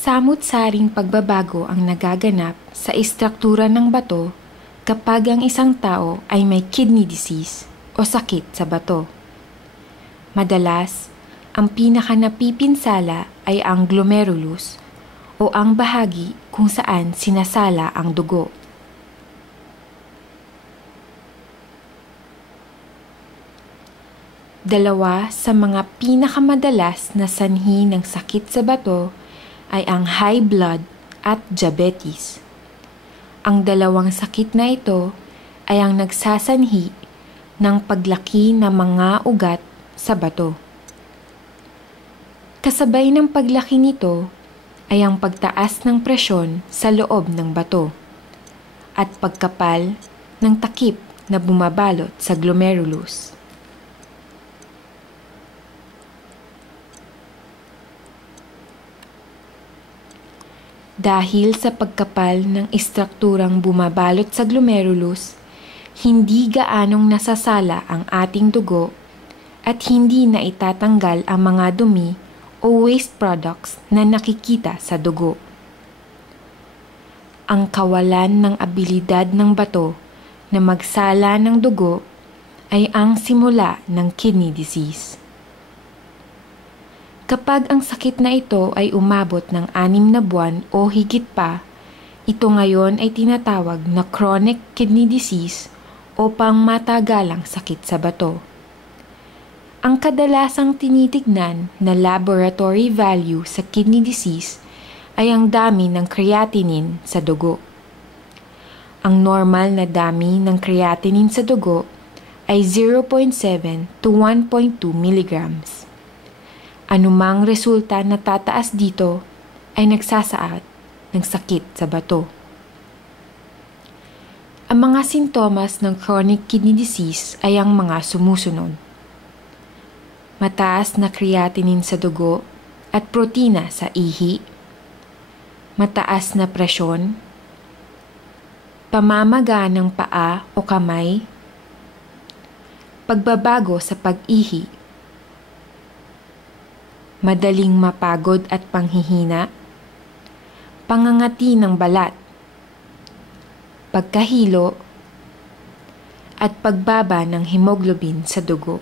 Samut-saring pagbabago ang nagaganap sa istruktura ng bato kapag ang isang tao ay may kidney disease o sakit sa bato. Madalas, ang pinakanapipinsala ay ang glomerulus o ang bahagi kung saan sinasala ang dugo. Dalawa sa mga pinakamadalas na sanhi ng sakit sa bato ay ang high blood at diabetes. Ang dalawang sakit na ito ay ang nagsasanhi ng paglaki ng mga ugat sa bato. Kasabay ng paglaki nito ay ang pagtaas ng presyon sa loob ng bato at pagkapal ng takip na bumabalot sa glomerulus. Dahil sa pagkapal ng istrukturang bumabalot sa glomerulus, hindi gaanong nasasala ang ating dugo at hindi na itatanggal ang mga dumi o waste products na nakikita sa dugo. Ang kawalan ng abilidad ng bato na magsala ng dugo ay ang simula ng kidney disease. Kapag ang sakit na ito ay umabot ng 6 na buwan o higit pa, ito ngayon ay tinatawag na chronic kidney disease o pangmatagalang sakit sa bato. Ang kadalasang tinitignan na laboratory value sa kidney disease ay ang dami ng creatinine sa dugo. Ang normal na dami ng creatinine sa dugo ay 0.7 to 1.2 milligrams. Anumang resulta na tataas dito ay nagsasaad ng sakit sa bato. Ang mga sintomas ng chronic kidney disease ay ang mga sumusunod. Mataas na creatinine sa dugo at protina sa ihi, mataas na presyon, pamamaga ng paa o kamay, pagbabago sa pag-ihi, madaling mapagod at panghihina, pangangati ng balat, pagkahilo, at pagbaba ng hemoglobin sa dugo.